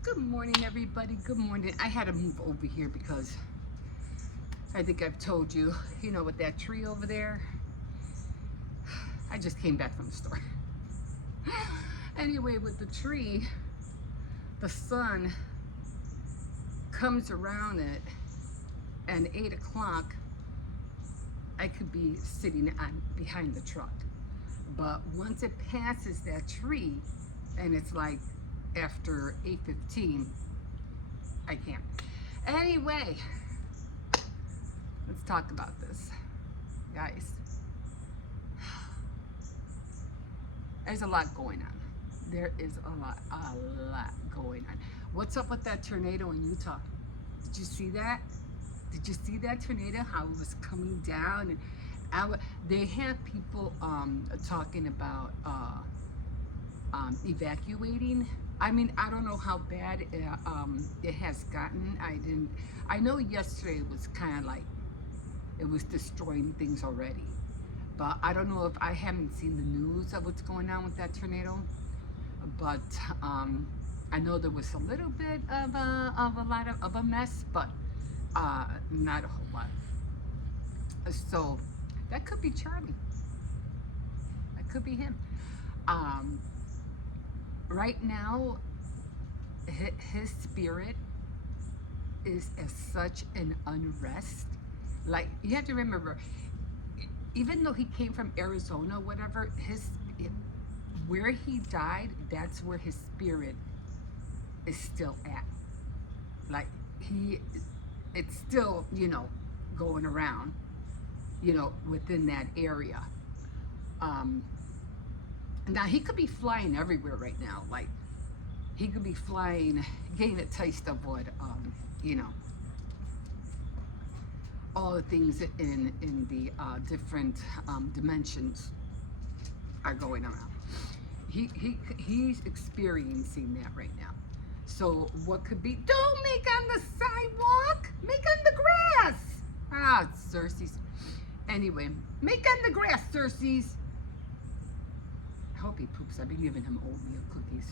Good morning, everybody. Good morning. I had to move over here because I think I've told you, with that tree over there. I just came back from the store. Anyway, with the tree, the sun comes around it, and 8 o'clock, I could be sitting behind the truck. But once it passes that tree, and it's like after 8:15, I can't. Anyway, let's talk about this, guys. There's a lot going on. There is a lot going on. What's up with that tornado in Utah? Did you see that? Did you see that tornado? How it was coming down, and they have people talking about evacuating. I mean, I don't know how bad it has gotten. I know yesterday was kind of like it was destroying things already, but I don't know if I haven't seen the news of what's going on with that tornado. But I know there was a little bit of a mess, but not a whole lot. So that could be Charlie. That could be him. Right now, his spirit is as such an unrest. Like, you have to remember, even though he came from Arizona, whatever, where he died, that's where his spirit is still at. Like, it's still, going around, within that area. Now, he could be flying everywhere right now. Like, he could be flying, getting a taste of what, all the things in the different dimensions are going around. He's experiencing that right now. So what could be? Don't make on the sidewalk. Make on the grass. Ah, Cersei's. Anyway, make on the grass, Cersei's. I hope he poops. I've been giving him oatmeal cookies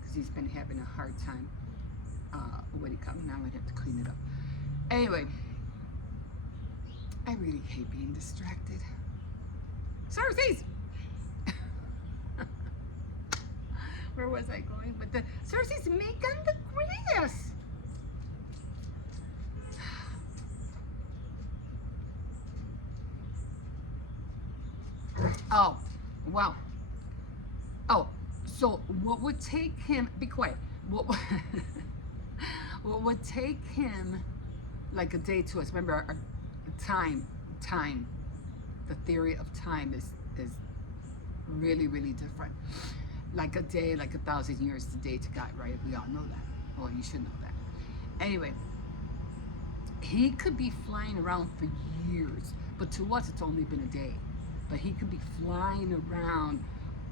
because he's been having a hard time. When he comes, now I'm gonna have to clean it up. Anyway, I really hate being distracted. Cersei's. Where was I going with the Cersei's? Make on the grass. Oh, wow. Oh, so what would take him? Be quiet. What would take him like a day to us? Remember, our time. The theory of time is really, really different. Like a day, like 1,000 years is a day to God, right? We all know that. Well, you should know that. Anyway, he could be flying around for years, but to us, it's only been a day. But he could be flying around,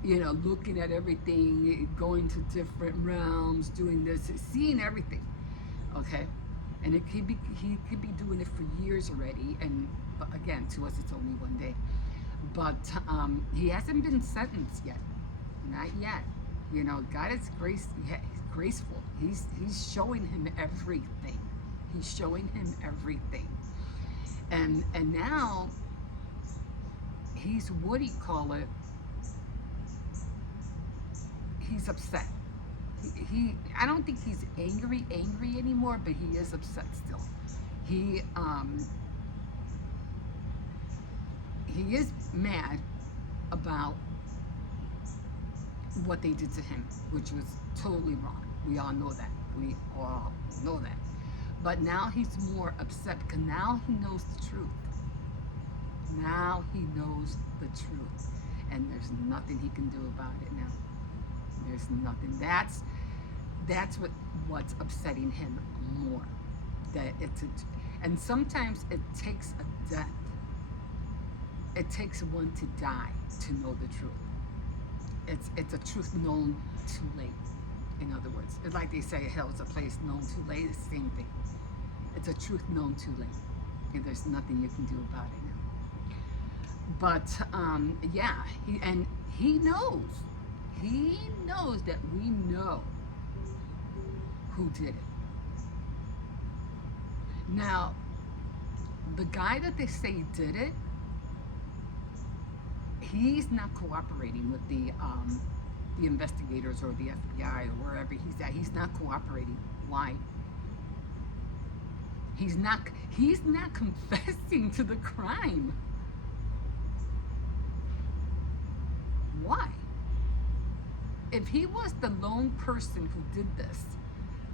looking at everything, going to different realms, doing this, seeing everything. Okay, and he could be doing it for years already. And again, to us, it's only one day. But he hasn't been sentenced yet. Not yet. God is he's graceful. He's showing him everything. He's showing him everything. And now he's, what do you call it? He's upset. I don't think he's angry anymore, but he is upset still. He is mad about what they did to him, which was totally wrong. We all know that. We all know that. But now he's more upset because now he knows the truth. Now he knows the truth. And there's nothing he can do about it now. There's nothing. That's what's upsetting him more. That and sometimes it takes a death. It takes one to die to know the truth. It's a truth known too late. In other words, it's like they say, hell is a place known too late. It's the same thing. It's a truth known too late, and there's nothing you can do about it now. But yeah, he knows that we know who did it. Now, the guy that they say did it, he's not cooperating with the investigators or the FBI or wherever he's at. He's not cooperating. Why? He's not confessing to the crime. Why? If he was the lone person who did this,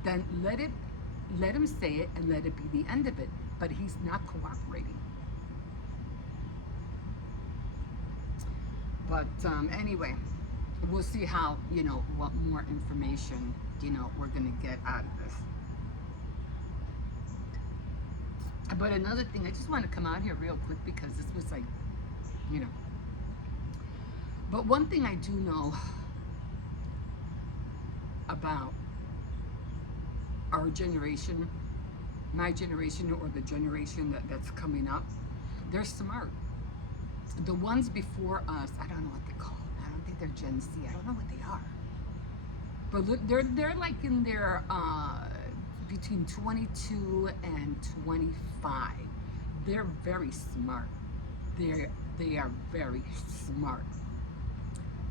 then let him say it and let it be the end of it. But he's not cooperating. But anyway, we'll see how, what more information, we're going to get out of this. But another thing, I just want to come out here real quick because this was like, But one thing I do know about our generation, my generation, or the generation that's coming up, they're smart. The ones before us, I don't know what they call them. I don't think they're Gen Z. I don't know what they are. But look, they're like in their between 22 and 25. They're very smart. They are very smart.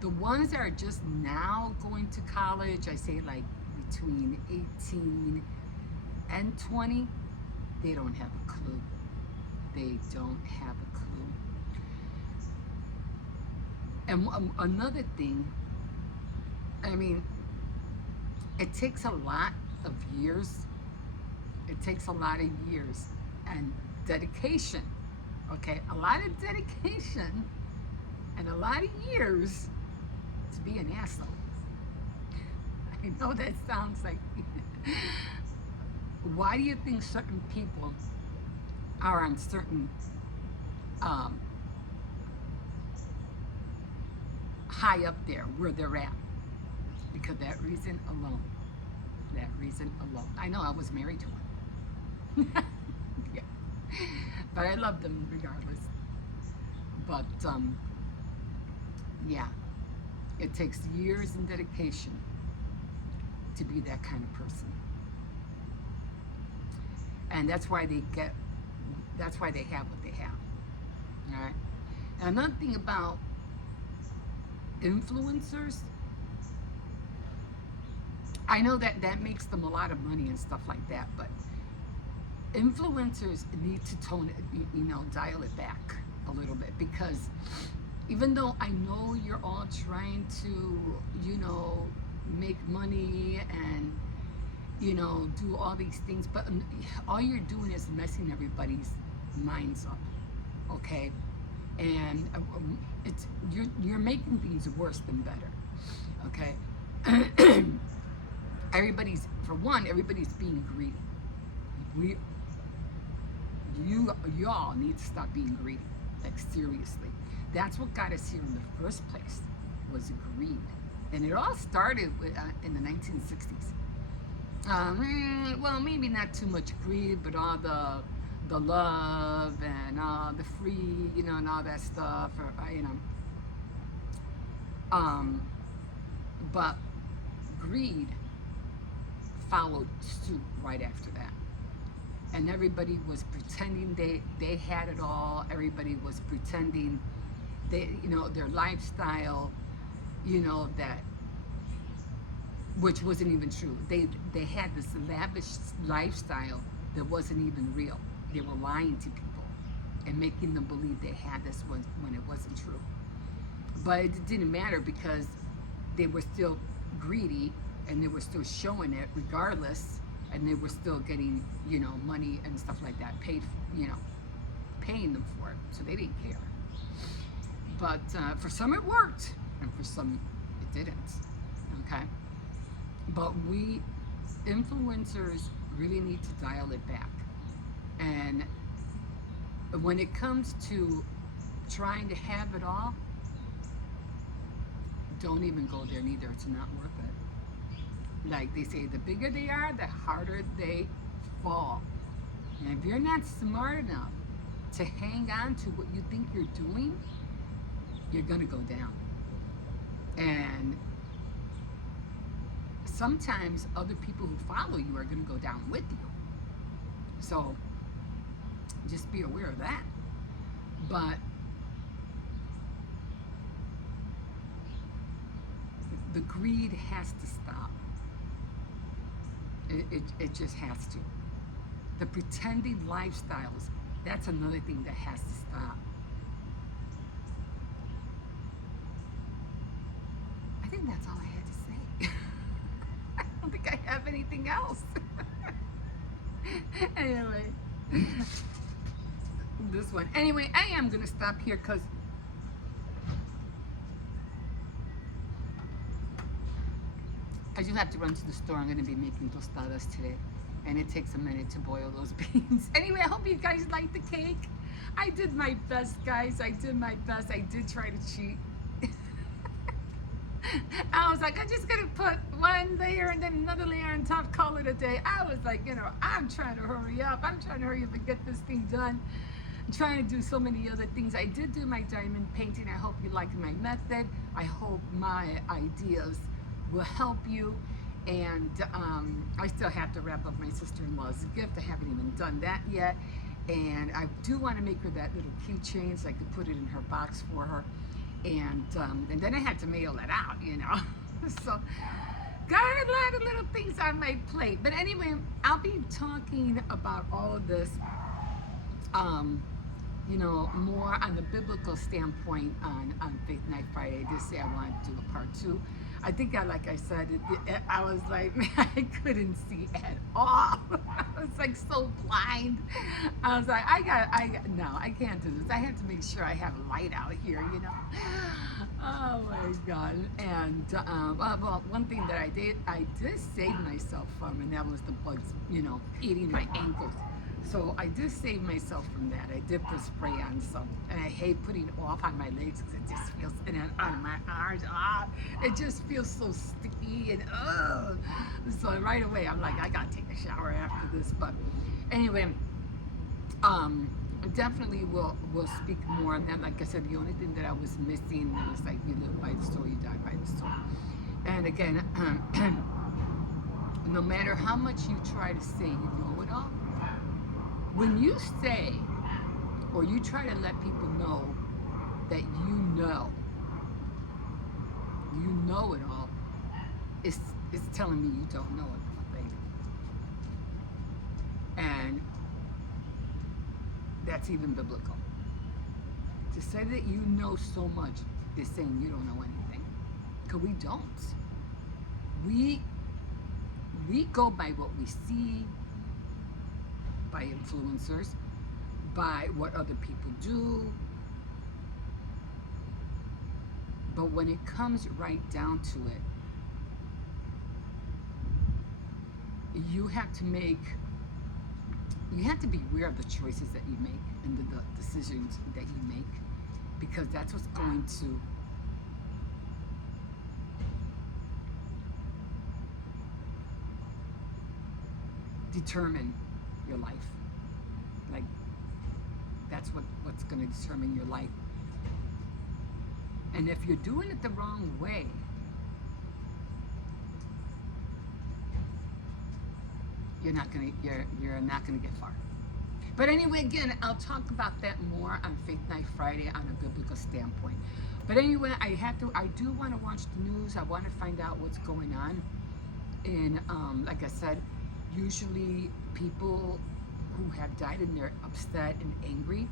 The ones that are just now going to college, I say like between 18 and 20, they don't have a clue. They don't have a clue. And another thing, I mean, it takes a lot of years. It takes a lot of years and dedication. Okay, a lot of dedication and a lot of years to be an asshole. I know that sounds like. Why do you think certain people are on certain high up there where they're at? Because that reason alone. That reason alone. I know I was married to one. Yeah. But I love them regardless. But yeah, it takes years and dedication to be that kind of person. And that's why they have what they have. All right. And another thing about influencers, I know that makes them a lot of money and stuff like that, but influencers need to tone it, dial it back a little bit, because even though I know you're all trying to, make money and, do all these things, but all you're doing is messing everybody's minds up, okay? And you're making things worse than better, okay? Everybody's being greedy. Y'all need to stop being greedy, like seriously. That's what got us here in the first place, was greed. And it all started in the 1960s. Well, maybe not too much greed, but all the love and the free, and all that stuff, but greed followed suit right after that. And everybody was pretending they had it all. Everybody was pretending their lifestyle, that, which wasn't even true. They had this lavish lifestyle that wasn't even real. They were lying to people and making them believe they had this when it wasn't true. But it didn't matter, because they were still greedy and they were still showing it regardless, and they were still getting, money and stuff like that, paying them for it. So they didn't care. But for some it worked, and for some it didn't, okay? But we influencers really need to dial it back. And when it comes to trying to have it all, don't even go there neither. It's not worth it. Like they say, the bigger they are, the harder they fall. And if you're not smart enough to hang on to what you think you're doing, you're gonna go down. And sometimes other people who follow you are going to go down with you. So just be aware of that. But the greed has to stop. It just has to. The pretending lifestyles, that's another thing that has to stop. I think that's all I had to say. I don't think I have anything else. Anyway, this one. Anyway, I am going to stop here because I do have to run to the store. I'm going to be making tostadas today. And it takes a minute to boil those beans. Anyway, I hope you guys like the cake. I did my best, guys. I did my best. I did try to cheat. I was like, I'm just going to put one layer and then another layer on top, call it a day. I was like, you know, I'm trying to hurry up. I'm trying to hurry up and get this thing done. I'm trying to do so many other things. I did do my diamond painting. I hope you like my method. I hope my ideas will help you. And I still have to wrap up my sister-in-law's gift. I haven't even done that yet. And I do want to make her that little keychain so I could put it in her box for her. And then I had to mail it out, you know. So got a lot of little things on my plate. But anyway, I'll be talking about all of this, you know, more on the biblical standpoint on Faith Night Friday. I did say I wanted to do a part 2. I think like I said, I was like, man, I couldn't see at all. I was like so blind. I was like, no, I can't do this. I have to make sure I have light out here, you know. Oh my God. And well, one thing that I did save myself from, and that was the bugs, you know, eating my ankles. So I did save myself from that. I did put spray on some, and I hate putting it off on my legs because it just feels, and then on my arms, it just feels so sticky and So right away I'm like, I gotta take a shower after this. But anyway, definitely we'll speak more on that. Like I said, the only thing that I was missing was like, you live by the store, you die by the store. And again, no matter how much you try to say you know it all, when you say, or you try to let people know that you know it all, it's telling me you don't know it, baby. And that's even biblical. To say that you know so much is saying you don't know anything, because we don't. We go by what we see, by influencers, by what other people do. But when it comes right down to it, you have to be aware of the choices that you make and the decisions that you make, because that's what's going to determine your life. Like, that's what's going to determine your life. And if you're doing it the wrong way, you're not going to get far. But anyway, again, I'll talk about that more on Faith Night Friday on a biblical standpoint. But anyway, I do want to watch the news. I want to find out what's going on. And like I said, usually people who have died and they're upset and angry,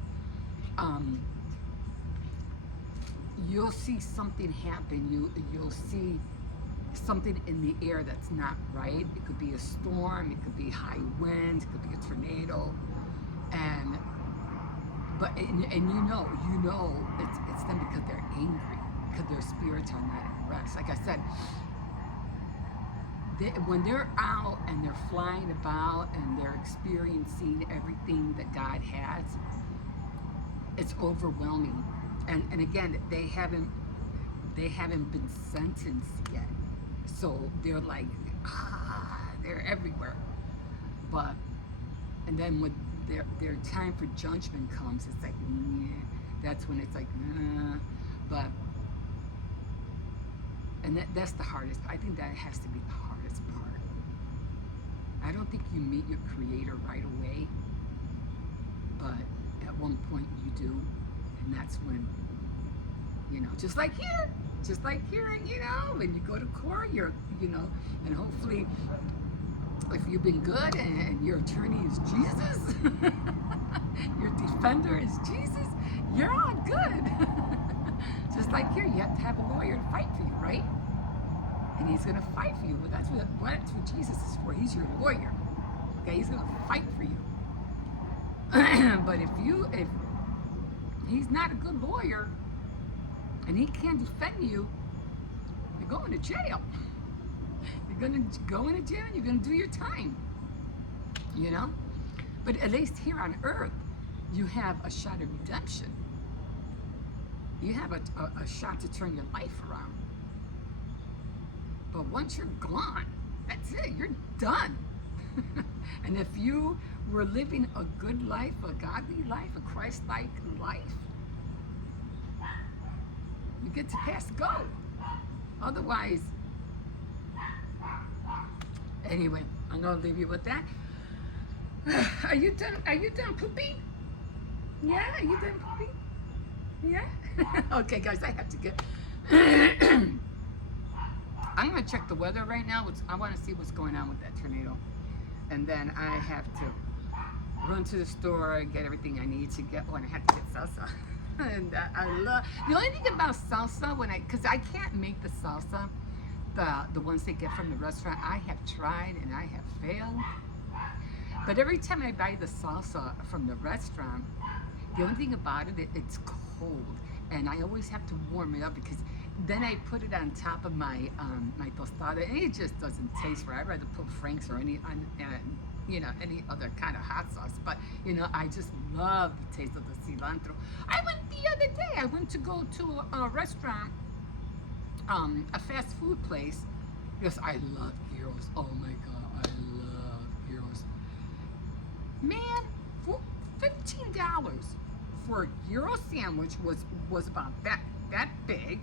you'll see something happen. You'll see something in the air that's not right. It could be a storm, it could be high winds, it could be a tornado, and you know it's them because they're angry, because their spirits are not at rest. Like I said, when they're out and they're flying about and they're experiencing everything that God has, it's overwhelming. And again, they haven't been sentenced yet, so they're like, they're everywhere. But and then when their time for judgment comes, it's like, that's when it's like, but And that's the hardest. I think that has to be the hardest part. I don't think you meet your creator right away, but at one point you do, and that's when, just like here, when you go to court, and hopefully if you've been good and your attorney is Jesus, your defender is Jesus, you're all good. Just like here, you have to have a lawyer to fight for you, right? And he's going to fight for you. Well, that's what Jesus is for. He's your lawyer. Okay, he's going to fight for you. But if he's not a good lawyer and he can't defend you, you're going to jail. You're going to go into jail and you're going to do your time. But at least here on earth, you have a shot of redemption. You have a shot to turn your life around. But once you're gone, that's it. You're done. And if you were living a good life, a godly life, a Christ-like life, you get to pass go. Otherwise, anyway, I'm gonna leave you with that. Are you done? Are you done pooping? Yeah, are you done pooping? Yeah. Okay, guys, I have to get. I'm gonna check the weather right now. I want to see what's going on with that tornado, and then I have to run to the store and get everything I need to get. Oh, and I have to get salsa. And I love the only thing about salsa because I can't make the salsa, the ones they get from the restaurant. I have tried and I have failed. But every time I buy the salsa from the restaurant, the only thing about it, it's cold, and I always have to warm it up because then I put it on top of my my tostada, and it just doesn't taste right. I'd rather put Frank's or any other kind of hot sauce. But I just love the taste of the cilantro. I went the other day. I went to go to a restaurant, a fast food place. Yes, I love gyros. Oh my God, I love gyros. Man, for $15 for a gyro sandwich was about that big,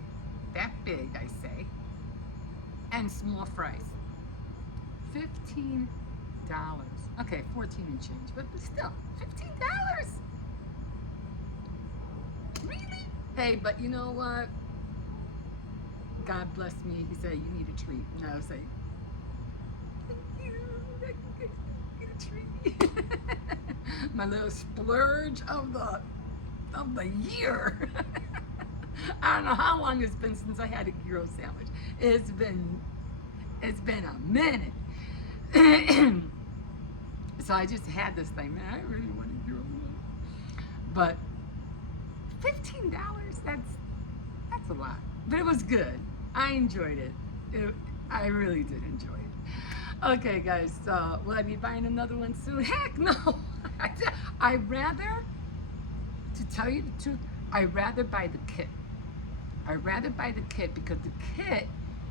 I say, and small fries. $15. Okay, 14 and change, but still, $15. Really? Hey, but you know what? God bless me. He said you need a treat, and I was like, thank you. I can get a treat. My little splurge of the year. I don't know how long it's been since I had a gyro sandwich. It's been a minute. So I just had this thing, man. I really want a gyro. But $15, that's a lot. But it was good. I enjoyed it. I really did enjoy it. Okay, guys, so will I be buying another one soon? Heck no. I'd rather, to tell you the truth, I'd rather buy the kit. I'd rather buy the kit because the kit,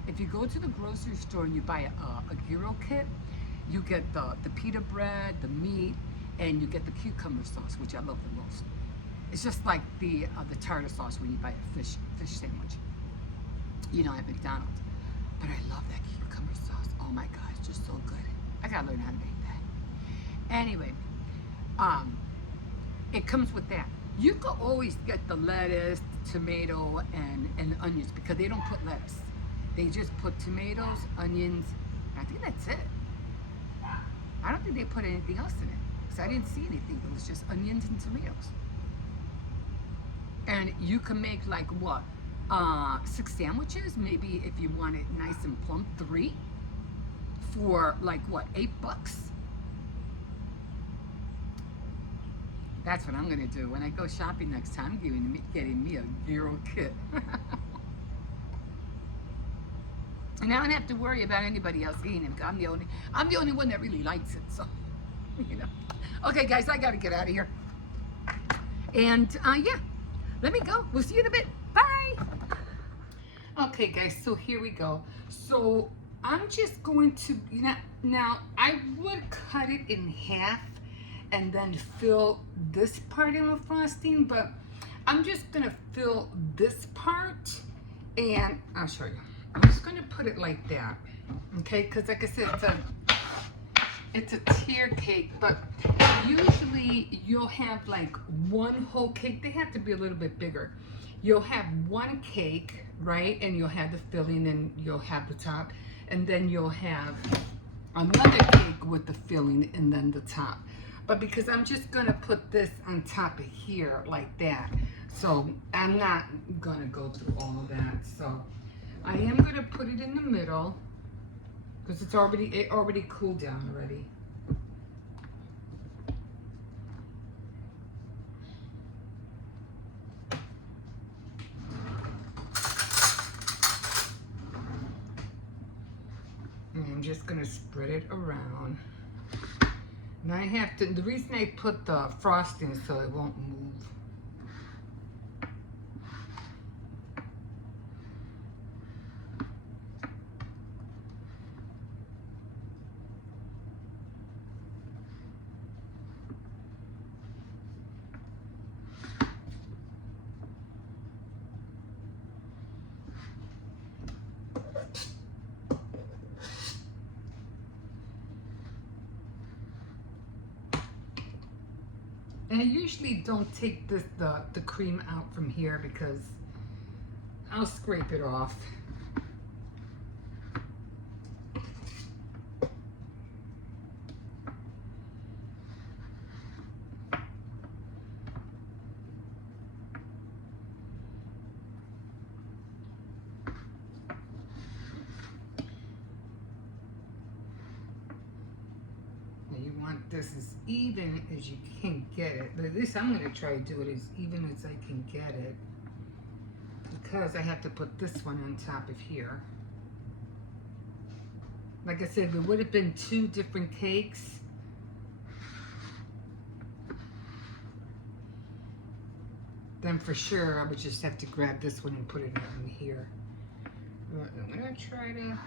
if you go to the grocery store and you buy a gyro kit, you get the pita bread, the meat, and you get the cucumber sauce, which I love the most. It's just like the tartar sauce when you buy a fish sandwich, at McDonald's. But I love that cucumber sauce. Oh my God, it's just so good. I gotta learn how to make that. Anyway, it comes with that. You can always get the lettuce, tomato, and onions because they don't put lettuce. They just put tomatoes, onions. I think that's it. I don't think they put anything else in it because I didn't see anything. It was just onions and tomatoes. And you can make like what? 6 sandwiches, maybe if you want it nice and plump, 3 for like what, $8? That's what I'm gonna do when I go shopping next time. Getting me a gyro kit. And I don't have to worry about anybody else eating it. I'm the only one that really likes it. So, Okay, guys, I gotta get out of here. And yeah, let me go. We'll see you in a bit. Bye. Okay, guys. So here we go. So I'm just going to now I would cut it in half and then fill this part in with frosting, but I'm just gonna fill this part, and I'll show you. I'm just going to put it like that, okay? Because like I said, it's a tier cake, but usually you'll have like one whole cake. They have to be a little bit bigger. You'll have one cake, right? And you'll have the filling and you'll have the top. And then you'll have another cake with the filling and then the top. But because I'm just going to put this on top of here like that, so I'm not going to go through all of that. So I am going to put it in the middle because it already cooled down already. And I'm just going to spread it around. And I have to, the reason I put the frosting so it won't move. And I usually don't take the cream out from here because I'll scrape it off. This as even as you can get it. But at least I'm going to try to do it as even as I can get it, because I have to put this one on top of here. Like I said, if it would have been two different cakes, then for sure I would just have to grab this one and put it in here. But I'm going to try to...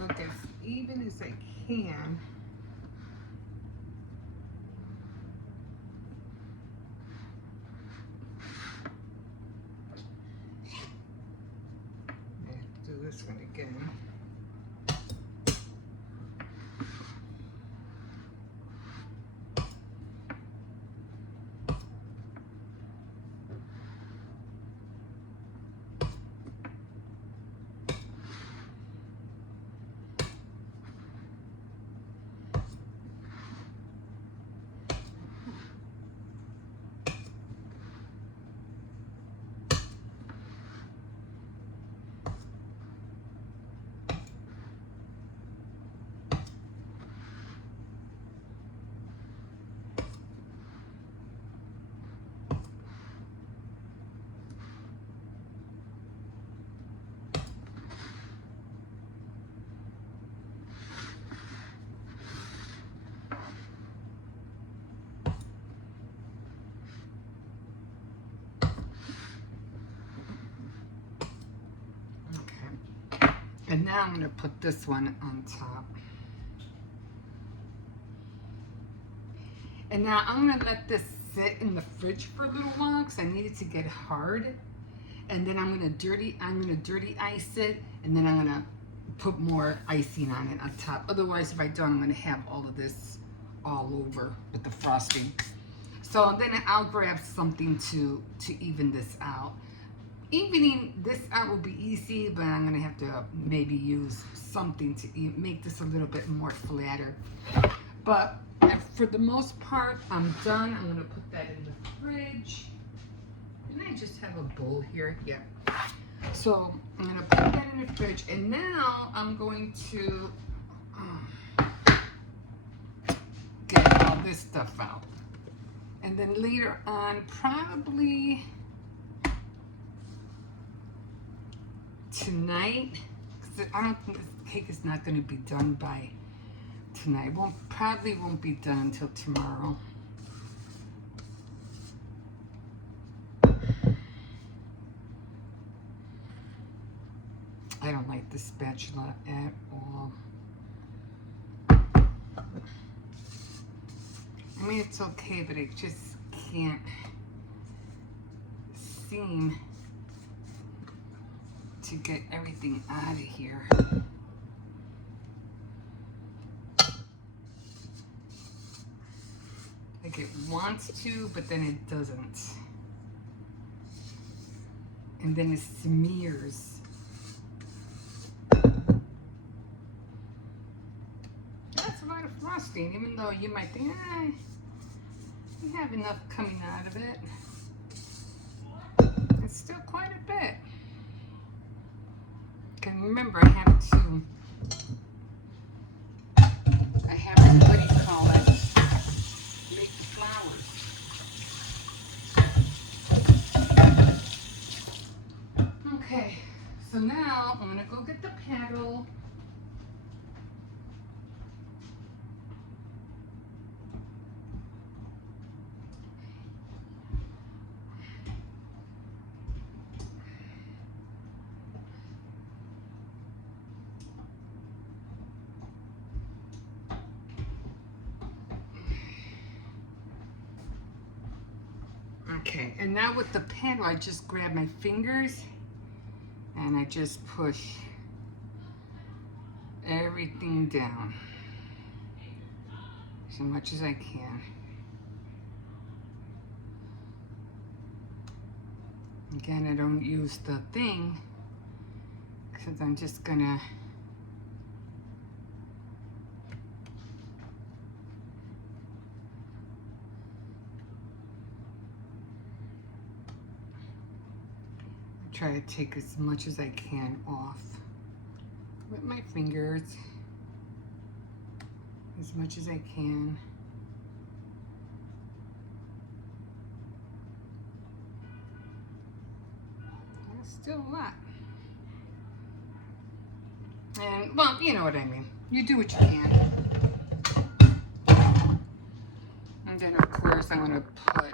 look as even as I can. I have to do this one again. And now I'm going to put this one on top. And now I'm going to let this sit in the fridge for a little while because I need it to get hard. And then I'm going to dirty ice it, and then I'm going to put more icing on it on top. Otherwise, if I don't, I'm going to have all of this all over with the frosting. So then I'll grab something to even this out. Evening this out will be easy, but I'm gonna have to maybe use something to make this a little bit more flatter. But for the most part, I'm done. I'm gonna put that in the fridge. And I just have a bowl here. Yeah. So I'm gonna put that in the fridge, and now I'm going to get all this stuff out. And then later on, probably tonight, because I don't think this cake is not going to be done by tonight. Probably won't be done until tomorrow. I don't like the spatula at all. I mean, it's okay, but I just can't seem to get everything out of here. Like it wants to, but then it doesn't. And then it smears. That's a lot of frosting, even though you might think, you have enough coming out of it. It's still quite a bit. And remember, I have to, what do you call it? Make the flowers. Okay, so now I'm gonna go get the paddle. Okay, and now with the paddle, I just grab my fingers and I just push everything down as much as I can. Again, I don't use the thing because I'm just gonna try to take as much as I can off with my fingers, as much as I can. That's still a lot. And, well, you know what I mean. You do what you can. And then, of course, I'm going to put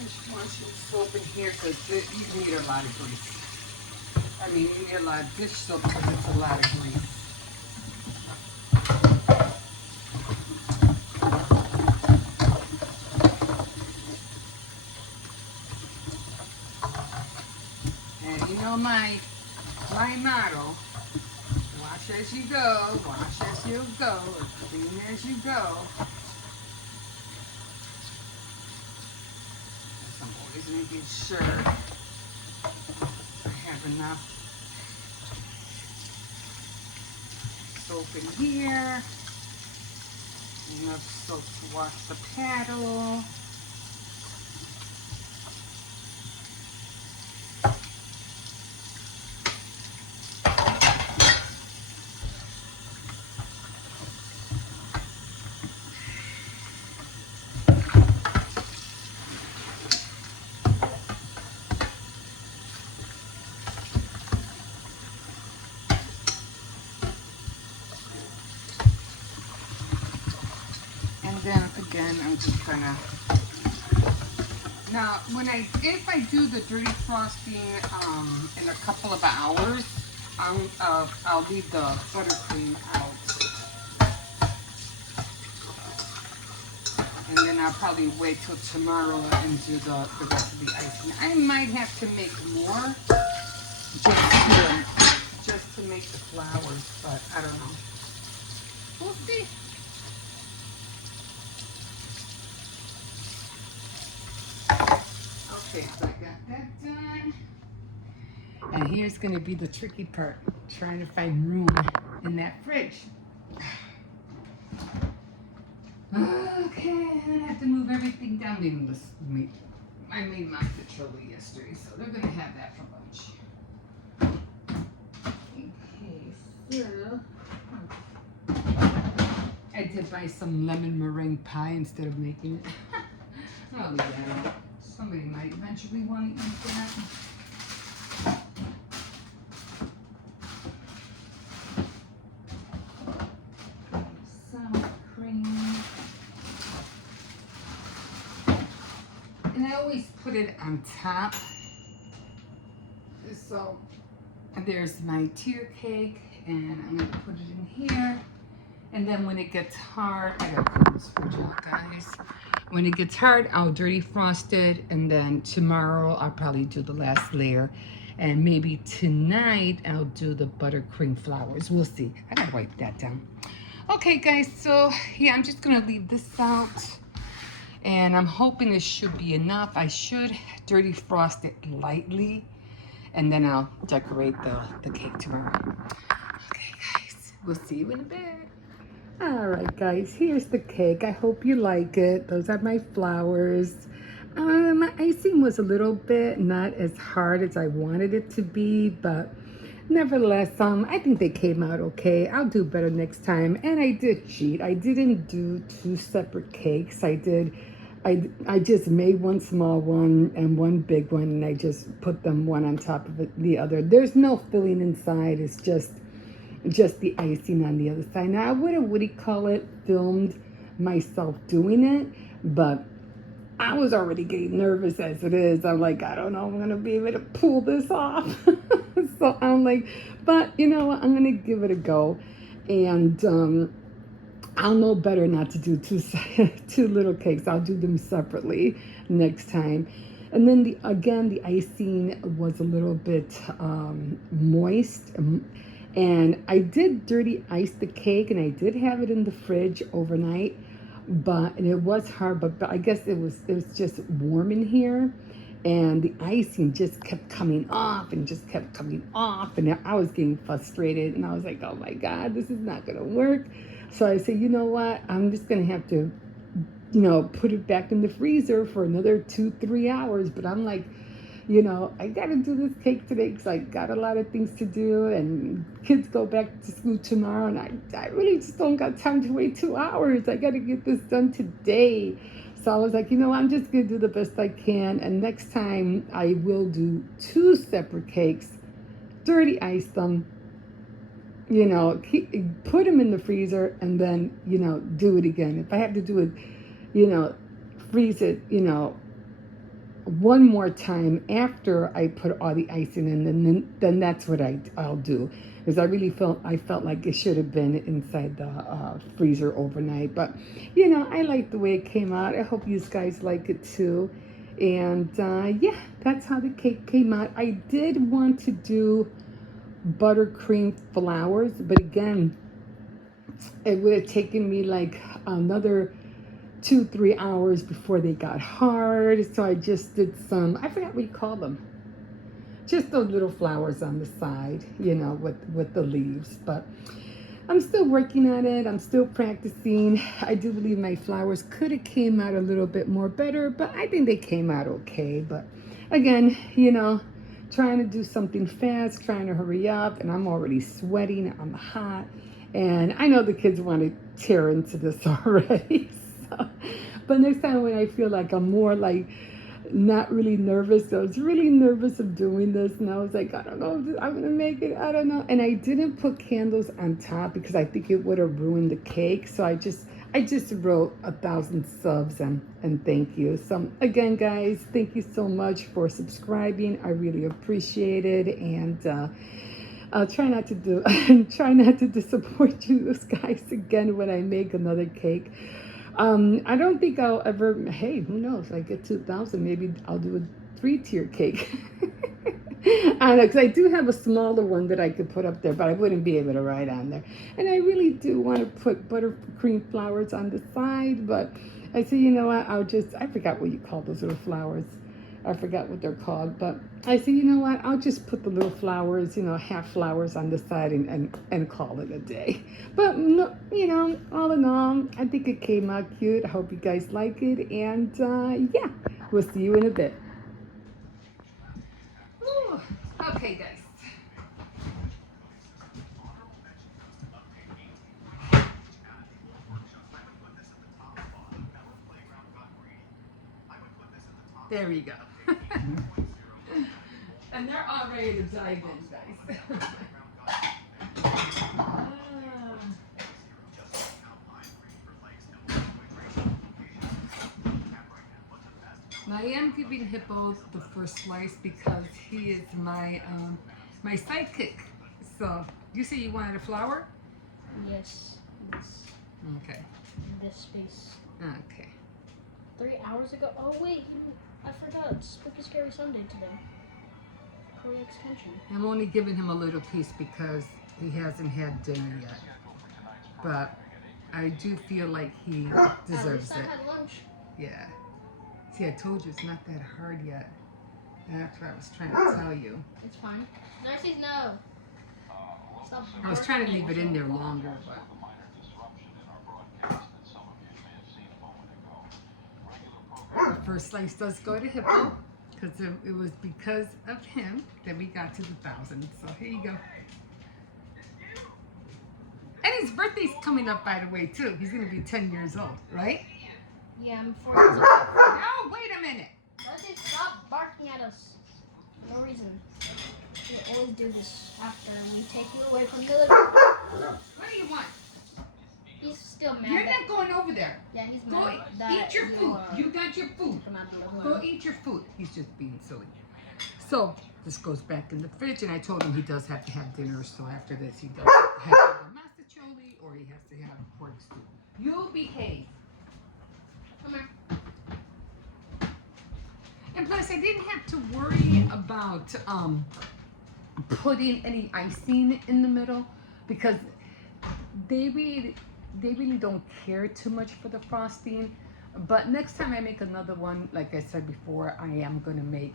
dishwashing soap in here because you need a lot of grease. I mean, you need a lot of dish soap because it's a lot of grease. And you know my motto, wash as you go, wash as you go, or clean as you go. So I'm always making sure I have enough soap in here, enough soap to wash the paddle. Then again, I'm just gonna, now if I do the dirty frosting in a couple of hours, I'll leave the buttercream out, and then I'll probably wait till tomorrow and do the rest of the icing. I might have to make more just to make the flowers, but I don't know. We'll see. Okay, so I got that done. And here's going to be the tricky part, trying to find room in that fridge. Okay, I have to move everything down. I made my chili yesterday, so they're going to have that for lunch. Okay, so I did buy some lemon meringue pie instead of making it. I'll leave that out. Somebody might eventually want to eat that. I always put it on top. So there's my tier cake, and I'm gonna put it in here. And then when it gets hard, I gotta pull this fridge out, guys. When it gets hard, I'll dirty frost it, and then tomorrow I'll probably do the last layer. And maybe tonight I'll do the buttercream flowers. We'll see. I gotta write that down. Okay, guys, so yeah, I'm just gonna leave this out. And I'm hoping it should be enough. I should dirty frost it lightly, and then I'll decorate the cake tomorrow. Okay, guys, we'll see you in a bit. All right, guys, here's the cake. I hope you like it. Those are my flowers. My icing was a little bit not as hard as I wanted it to be, but nevertheless, I think they came out okay. I'll do better next time. And I did cheat. I didn't do 2 separate cakes. I just made one small one and one big one, and I just put them one on top of the other. There's no filling inside. It's just the icing on the other side. Now, I would have, what do you call it, filmed myself doing it, but I was already getting nervous as it is. I'm like, I don't know if I'm going to be able to pull this off. So I'm like, but you know what, I'm going to give it a go. And I'll know better not to do two little cakes. I'll do them separately next time. And then the icing was a little bit moist. And I did dirty ice the cake, and I did have it in the fridge overnight, and it was hard, but I guess it was just warm in here, and the icing just kept coming off, and I was getting frustrated, and I was like, oh my God, this is not gonna work. So I said, you know what, I'm just gonna have to, put it back in the freezer for another 2-3 hours. But I'm like, I gotta do this cake today because I got a lot of things to do, and kids go back to school tomorrow, and I really just don't got time to wait 2 hours. I gotta get this done today. So I was like, I'm just gonna do the best I can, and next time I will do 2 separate cakes, dirty ice them, put them in the freezer, and then, do it again. If I have to do it, freeze it, one more time after I put all the icing in, and then that's what I'll do, because I felt like it should have been inside the freezer overnight. But I like the way it came out. I hope you guys like it too. And yeah, that's how the cake came out. I did want to do buttercream flowers, but again, it would have taken me like another 2-3 hours before they got hard. So I just did some, I forgot what you call them, just those little flowers on the side, with the leaves. But I'm still working on it. I'm still practicing. I do believe my flowers could have came out a little bit more better, but I think they came out okay. But again, trying to do something fast, trying to hurry up, and I'm already sweating. I'm hot, and I know the kids want to tear into this already. But next time when I feel like I'm more like not really nervous, I was really nervous of doing this, and I was like, I don't know if I'm gonna make it, I don't know. And I didn't put candles on top because I think it would have ruined the cake. So I just wrote 1,000 subs and thank you. So again, guys, thank you so much for subscribing. I really appreciate it, and I'll try not to disappoint you guys again when I make another cake. I don't think I'll ever, hey, who knows, I get 2,000, maybe I'll do a 3-tier cake. I don't know, because I do have a smaller one that I could put up there, but I wouldn't be able to write on there. And I really do want to put buttercream flowers on the side, but I said, you know what, I forgot what you call those little flowers. I forgot what they're called, but I said, you know what, I'll just put the little flowers, half flowers on the side and call it a day. But, all in all, I think it came out cute. I hope you guys like it, and yeah, we'll see you in a bit. Ooh, okay, guys. There you go. And they're all ready to dive in, guys. I am giving Hippo the first slice because he is my my sidekick. So you say you wanted a flower? Yes. Yes. Okay. In this space. Okay. 3 hours ago. Oh wait, I forgot. It's Spooky Scary Sunday today. For the extension. I'm only giving him a little piece because he hasn't had dinner yet. But I do feel like he deserves At least it. I had lunch. Yeah. See, I told you it's not that hard yet. That's what I was trying to tell you. It's fine. Nurses, no. Stop. I was trying to leave it in there longer, but. The first slice does go to Hippo because it was because of him that we got to the 1,000. So here you go. And his birthday's coming up, by the way, too. He's going to be 10 years old, right? Yeah, I'm 4 years old. Oh, wait a minute. Nurses, stop barking at us. For no reason. We always do this after we take you away from the living room. What do you want? He's still mad. You're that, not going over there. Yeah, he's Go mad that eat your food. you You got your food. come out the living Go room. eat your food. He's just being silly. So this goes back in the fridge, and I told him he does have to have dinner. So after this, he does have to have masticholi or he has to have pork stew. You behave. Come here. And plus, I didn't have to worry about putting any icing in the middle because they really don't care too much for the frosting. But next time I make another one, like I said before, I am going to make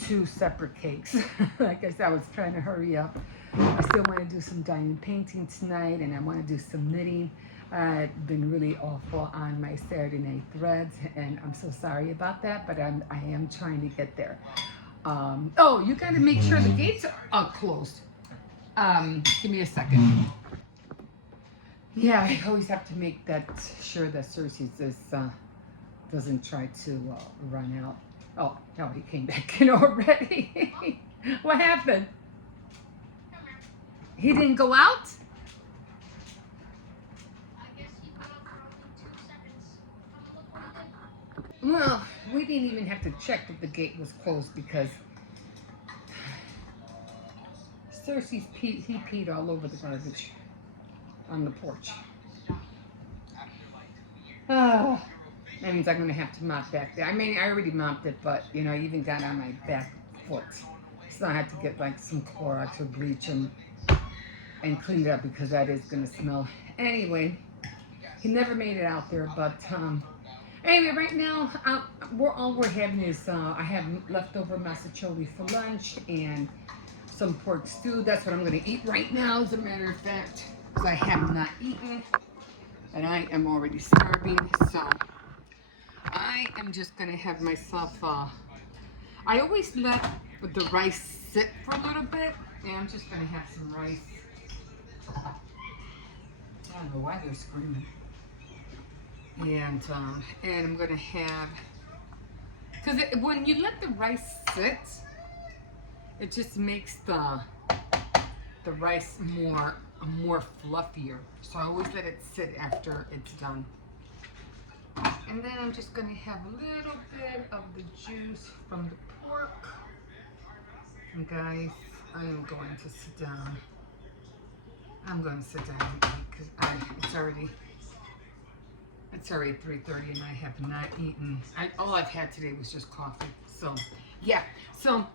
2 separate cakes. Like I said, I was trying to hurry up. I still want to do some diamond painting tonight, and I want to do some knitting. I've been really awful on my Saturday night threads, and I'm so sorry about that, but I am trying to get there. Oh, you got to make sure the gates are closed. Give me a second. Yeah, I always have to make sure that Cersei doesn't try to run out. Oh, no, he came back in already. What happened? He didn't go out? Well, we didn't even have to check if the gate was closed because Cersei's he peed all over the garbage on the porch. That means I'm going to have to mop back there. I mean, I already mopped it, but, you know, I even got on my back foot. So I had to get, like, some Clorox or bleach and clean it up because that is going to smell. Anyway, he never made it out there, but, anyway, right now, all we're having is, I have leftover masticholi for lunch and some pork stew. That's what I'm going to eat right now, as a matter of fact, because I have not eaten, and I am already starving, so I am just going to have myself, I always let the rice sit for a little bit, and I'm just going to have some rice. I don't know why they're screaming. And I'm gonna have, because when you let the rice sit, it just makes the rice more fluffier. So I always let it sit after it's done. And then I'm just gonna have a little bit of the juice from the pork. And guys, I am going to sit down. I'm going to sit down and eat because it's already 3:30 and I have not eaten. All I've had today was just coffee. So yeah, I'm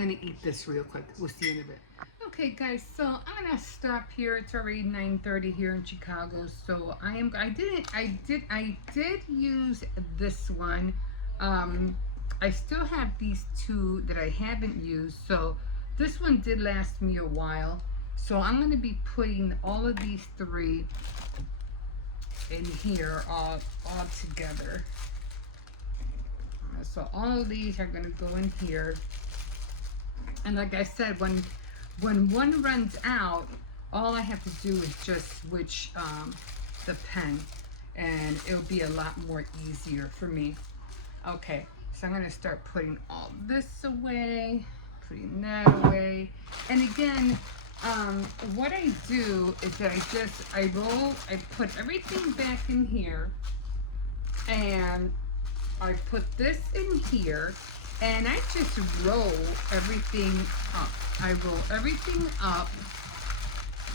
gonna eat this real quick. We'll see you in a bit. Okay, guys. So I'm gonna stop here. It's already 9:30 here in Chicago. So I did use this one. I still have these 2 that I haven't used. So this one did last me a while. So I'm gonna be putting all of these 3 in here all together. So all of these are going to go in here, and like I said, when one runs out, all I have to do is just switch the pen, and it'll be a lot more easier for me. Okay, so I'm going to start putting all this away, putting that away, and again, what I do is that I put everything back in here, and I put this in here and I just roll everything up. I roll everything up.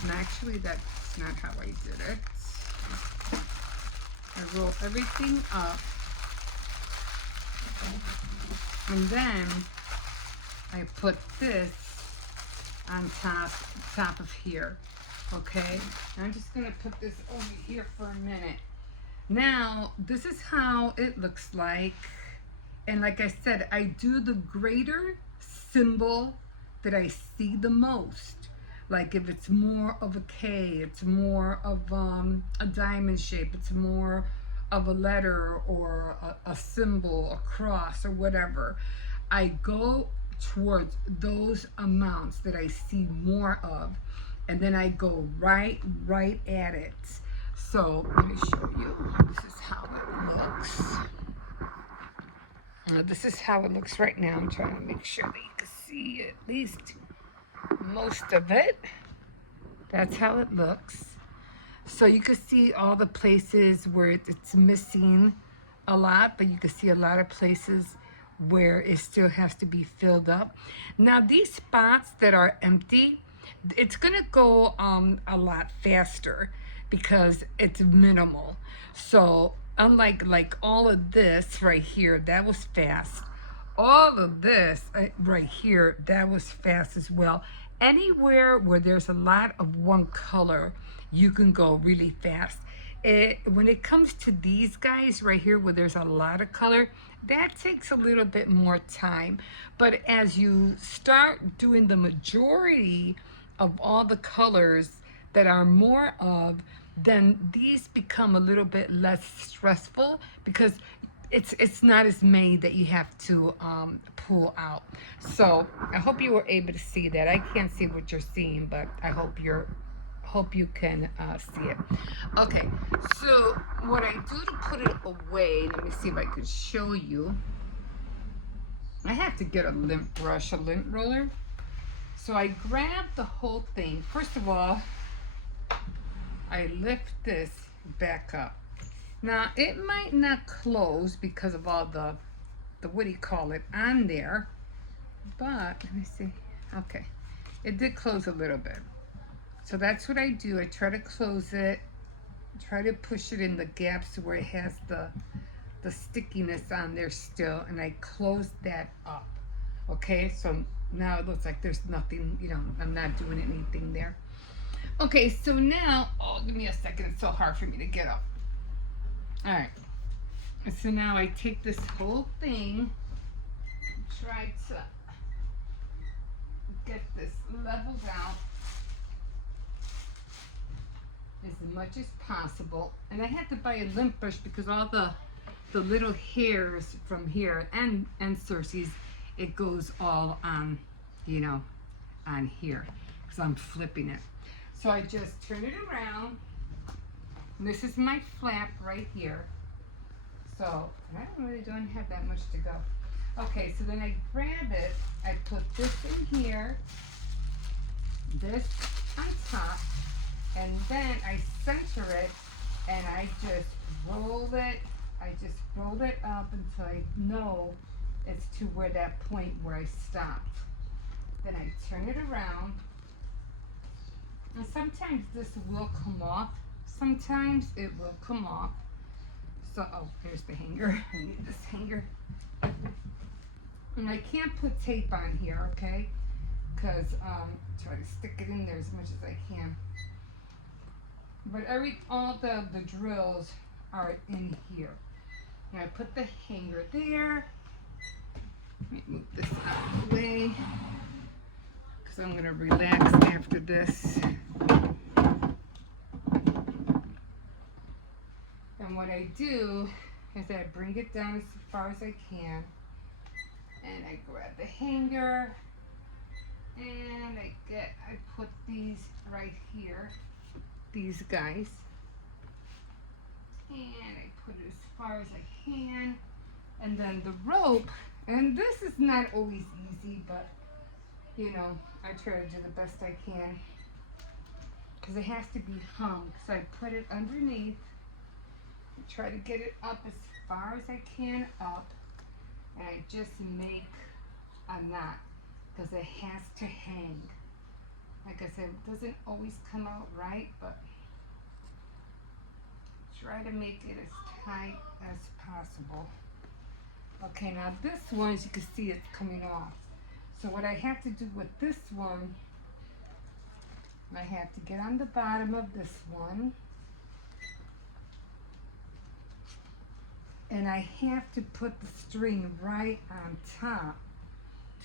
And actually that's not how I did it. I roll everything up. And then I put this on top of here. Okay? I'm just gonna put this over here for a minute. Now, this is how it looks like. And like I said, I do the greater symbol that I see the most. Like if it's more of a K, it's more of a diamond shape, it's more of a letter or a symbol, a cross or whatever. I go towards those amounts that I see more of, and then I go right at it. So let me show you. This is how it looks. This is how it looks right now. I'm trying to make sure that you can see at least most of it. That's how it looks. So you can see all the places where it's missing a lot, but you can see a lot of places where it still has to be filled up. Now these spots that are empty, it's gonna go a lot faster because it's minimal. So unlike like all of this right here, that was fast. All of this right here, that was fast as well. Anywhere where there's a lot of one color, you can go really fast. When it comes to these guys right here where there's a lot of color, that takes a little bit more time. But as you start doing the majority of all the colors that are more of, then these become a little bit less stressful because it's not as many that you have to pull out. So I hope you were able to see that. I can't see what you're seeing, but I hope you can see it. Okay, so what I do to put it away, let me see if I could show you. I have to get a lint brush, a lint roller. So I grab the whole thing. First of all, I lift this back up. Now it might not close because of all the what do you call it on there, but let me see. Okay, it did close a little bit. So that's what I do. I try to close it, try to push it in the gaps where it has the stickiness on there still, and I close that up. Okay, so now it looks like there's nothing, I'm not doing anything there. Okay, so now, oh, give me a second. It's so hard for me to get up. All right. So now I take this whole thing, try to get this leveled out as much as possible. And I had to buy a lint brush because all the little hairs from here and Cersei's, it goes all on, on here because I'm flipping it. So I just turn it around. And this is my flap right here. So I don't have that much to go. Okay, so then I grab it, I put this in here, this on top, and then I center it and I just roll it. I just roll it up until I know it's to where that point where I stopped. Then I turn it around. And sometimes this will come off. Sometimes it will come off. So, oh, here's the hanger. I need this hanger. And I can't put tape on here, okay? Because try to stick it in there as much as I can. But all the drills are in here. And I put the hanger there. Let me move this out of the way because I'm going to relax after this. And what I do is I bring it down as far as I can, and I grab the hanger, and I put these right here, these guys, and I put it as far as I can, and then the rope, and this is not always easy, but I try to do the best I can because it has to be hung. So I put it underneath. Try to get it up as far as I can up, and I just make a knot because it has to hang. Like I said, it doesn't always come out right, but try to make it as tight as possible. Okay, now this one, as you can see, it's coming off. So what I have to do with this one, I have to get on the bottom of this one, and I have to put the string right on top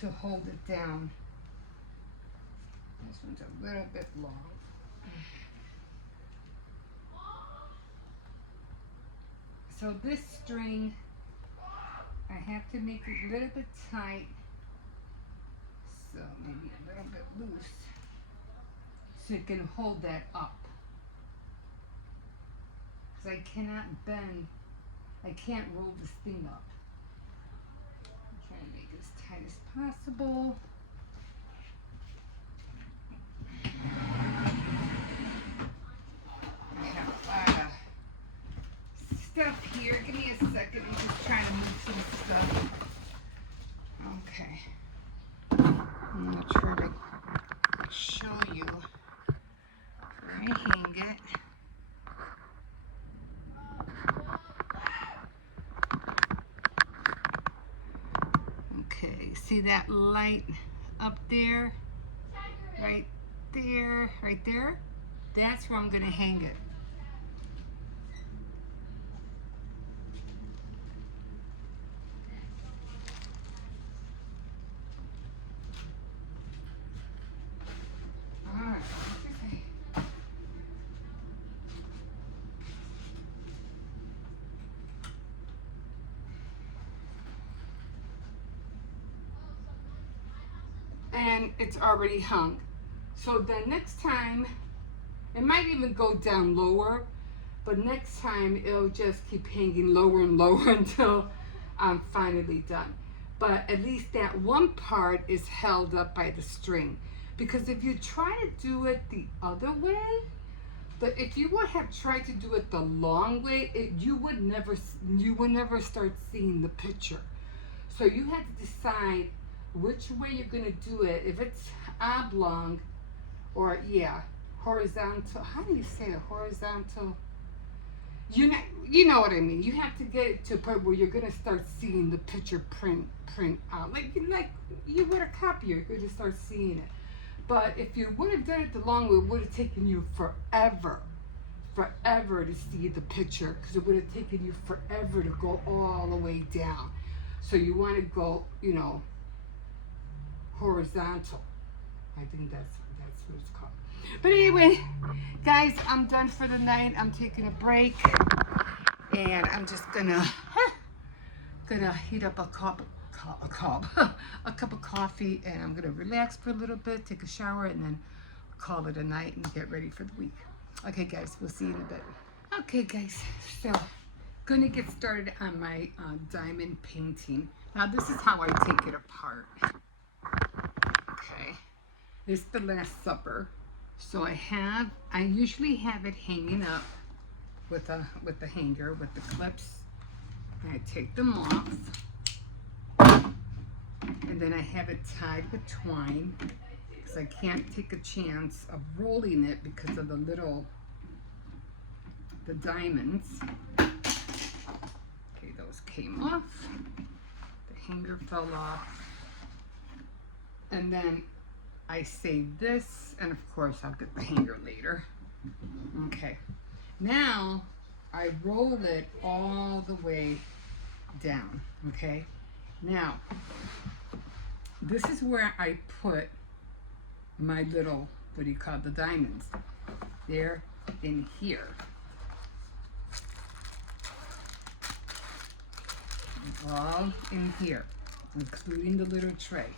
to hold it down. This one's a little bit long. So this string, I have to make it a little bit tight, so maybe a little bit loose, so it can hold that up. Because I cannot bend, I can't roll this thing up. I'm trying to make it as tight as possible. I have a lot of stuff here. Give me a second. I'm just trying to move some stuff. Okay. I'm going to try to show you where I hang it. Okay, see that light up there? Right there, right there? That's where I'm going to hang it. Alright, and it's already hung. So then next time, it might even go down lower, but next time it'll just keep hanging lower and lower until I'm finally done. But at least that one part is held up by the string. Because if you try to do it the other way, but if you would have tried to do it the long way, you would never start seeing the picture. So you have to decide which way you're going to do it. If it's oblong, or horizontal. How do you say it? Horizontal. You know what I mean. You have to get it to a point where you're going to start seeing the picture print out. Like you would a copier, you're going to start seeing it. But if you would have done it the long way, it would have taken you forever to see the picture, because it would have taken you forever to go all the way down. So you want to go, horizontal. I think that's what it's called. But anyway, guys, I'm done for the night. I'm taking a break, and I'm just gonna heat up a cup of coffee, and I'm gonna relax for a little bit, take a shower, and then call it a night and get ready for the week. Okay, guys, we'll see you in a bit. Okay, guys, so gonna get started on my diamond painting. Now, this is how I take it apart. Okay, this is the Last Supper. So I usually have it hanging up with the hanger, with the clips. And I take them off, and then I have it tied with twine, because I can't take a chance of rolling it because of the diamonds. Okay, those came off. The hanger fell off. And then I save this, and of course I'll get the hanger later. Okay, now I roll it all the way down. Okay, now this is where I put my little, what do you call it, the diamonds. They're in here. All in here, including the little tray.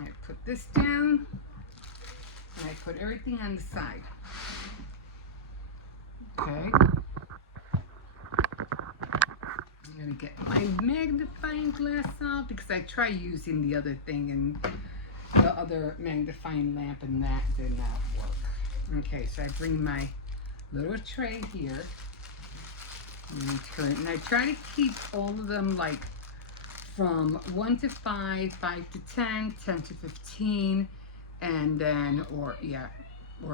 I put this down, and I put everything on the side. Okay. I'm going to get my magnifying glass out, because I try using the other thing, and the other magnifying lamp, and that did not work. Okay, so I bring my little tray here, And turn it. And I try to keep all of them like from 1 to 5, 5 to 10, 10 to 15, and then, or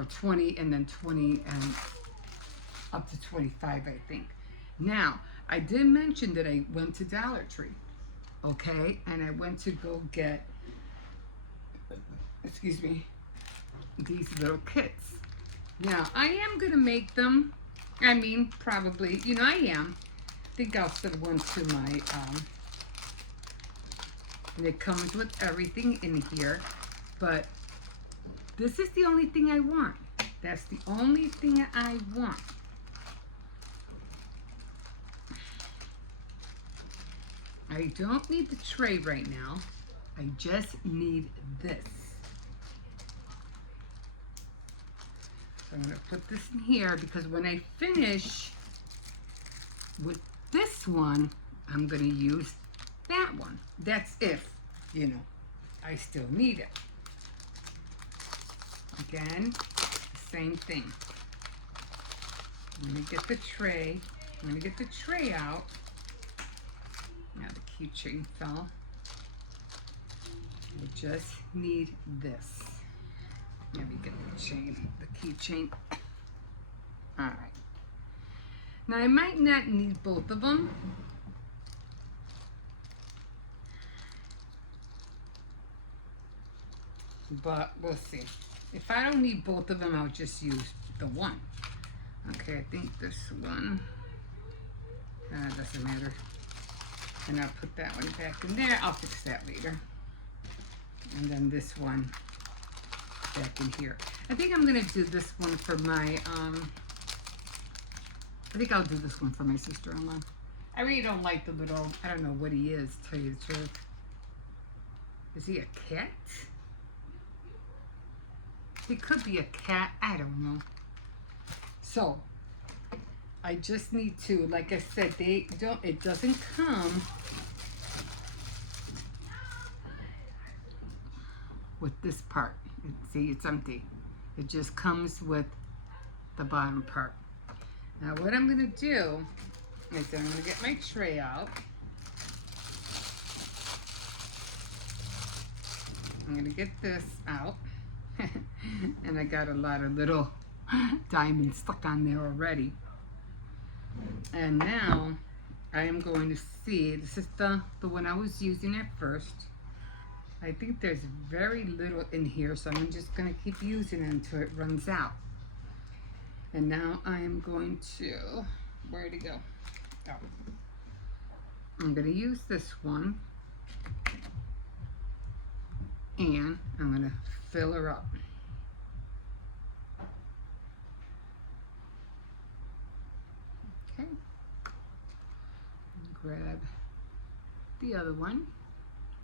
20, and then 20 and up to 25, I think. Now, I did mention that I went to Dollar Tree, okay? And I went to go get, excuse me, these little kits. Now, I am going to make them. I mean, probably, you know, I am. I think I'll send one to my, and it comes with everything in here. But this is the only thing I want. That's the only thing I want. I don't need the tray right now. I just need this. So I'm going to put this in here because when I finish with this one, I'm going to use that one. That's if, you know, I still need it. Again, same thing. I'm going to get the tray. I'm going to get the tray out. Now the keychain fell. We just need this. Let me get the chain, the keychain. All right. Now I might not need both of them. But we'll see. If I don't need both of them, I'll just use the one. Okay, I think this one, doesn't matter. And I'll put that one back in there. I'll fix that later. And then this one back in here. I think I'm gonna do this one for my, I think I'll do this one for my sister-in-law. I really don't like the little, I don't know what he is, to tell you the truth. Is he a cat? He could be a cat, I don't know. So, I just need to, like I said, it doesn't come with this part. See, it's empty. It just comes with the bottom part. Now what I'm gonna do is I'm gonna get my tray out. I'm gonna get this out. And I got a lot of little diamonds stuck on there already. And now I am going to see, this is the one I was using at first. I think there's very little in here, so I'm just going to keep using it until it runs out. And now I am going to, where'd it go? Oh. I'm going to use this one. And I'm going to fill her up. Okay. Grab the other one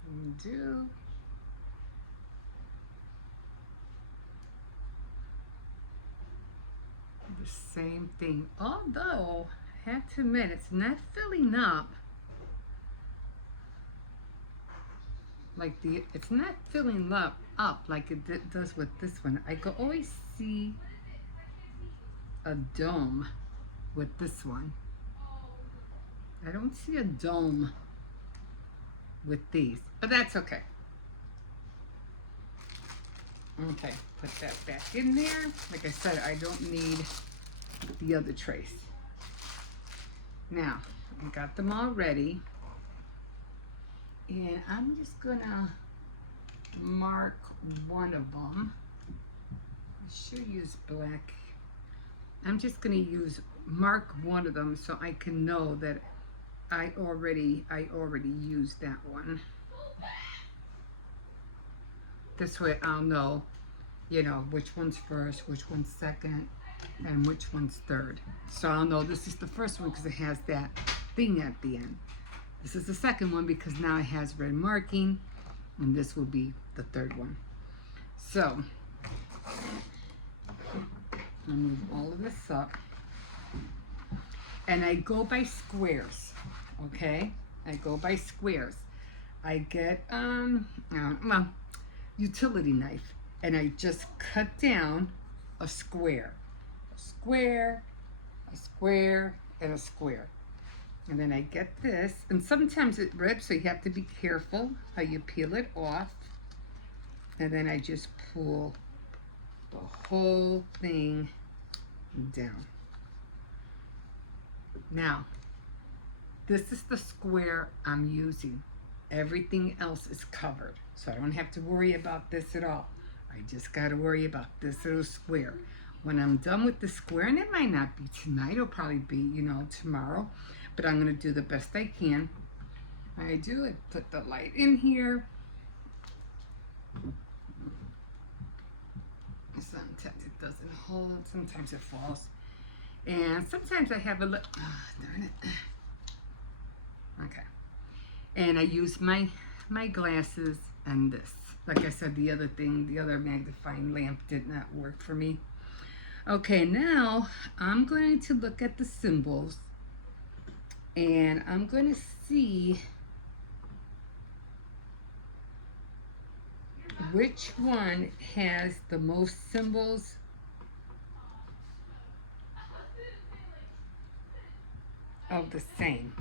and do the same thing. Although, I have to admit, it's not filling up like it's not filling up like it does with this one. I could always see a dome with this one. I don't see a dome with these, but that's okay. Okay, put that back in there. Like I said, I don't need the other trays. Now, I got them all ready. And I'm just gonna mark one of them. I should use black. I'm just gonna mark one of them so I can know that I already used that one. This way I'll know, you know, which one's first, which one's second, and which one's third. So I'll know this is the first one because it has that thing at the end. This is the second one because now it has red marking, and this will be the third one. So, I'll move all of this up. And I go by squares, okay? I go by squares. I get, well, utility knife, and I just cut down a square. A square, a square, and a square. And then I get this, and sometimes it rips, so you have to be careful how you peel it off. And then I just pull the whole thing down. Now, this is the square I'm using. Everything else is covered, so I don't have to worry about this at all. I just got to worry about this little square. When I'm done with the square, and it might not be tonight, it'll probably be, you know, tomorrow, but I'm going to do the best I can. I do it, put the light in here. Sometimes it doesn't hold, sometimes it falls. And sometimes I have a little, darn it. Okay. And I use my glasses and this. Like I said, the other magnifying lamp did not work for me. Okay, now I'm going to look at the symbols and I'm going to see which one has the most symbols of the same.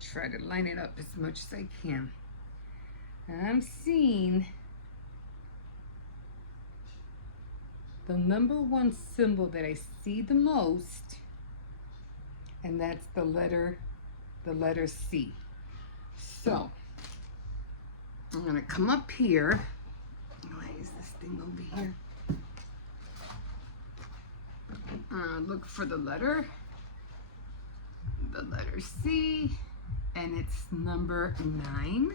Try to line it up as much as I can. I'm seeing the number one symbol that I see the most, and that's the letter C. So I'm gonna come up here. Why is this thing over here? Look for the letter C, and it's number 9.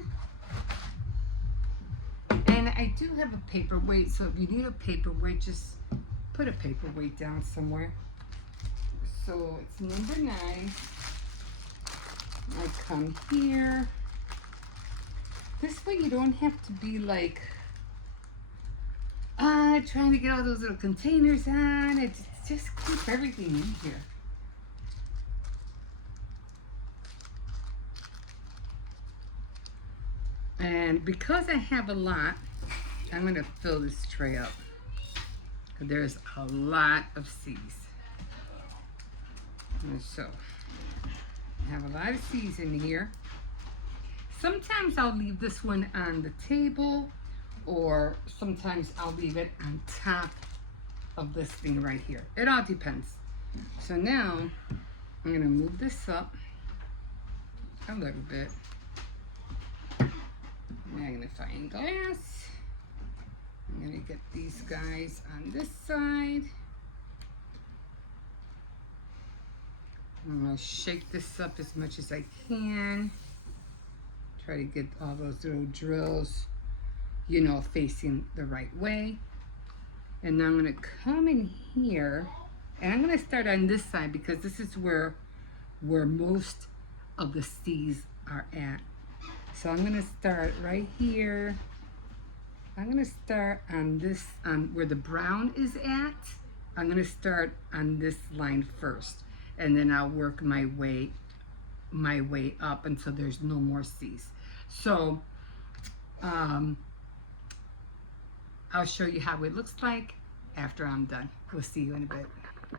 And I do have a paperweight, so if you need a paperweight, just put a paperweight down somewhere. So it's number 9. I come here. This way you don't have to be like trying to get all those little containers on. It just keep everything in here. And because I have a lot, I'm going to fill this tray up. There's a lot of C's. And so, I have a lot of C's in here. Sometimes I'll leave this one on the table, or sometimes I'll leave it on top of this thing right here. It all depends. So now, I'm going to move this up a little bit. Magnifying glass. I'm going to get these guys on this side. I'm going to shake this up as much as I can. Try to get all those little drills, you know, facing the right way. And now I'm going to come in here, and I'm going to start on this side because this is where most of the C's are at. So I'm going to start right here. I'm going to start on this, where the brown is at. I'm going to start on this line first, and then I'll work my way up until there's no more C's. So I'll show you how it looks like after I'm done. We'll see you in a bit.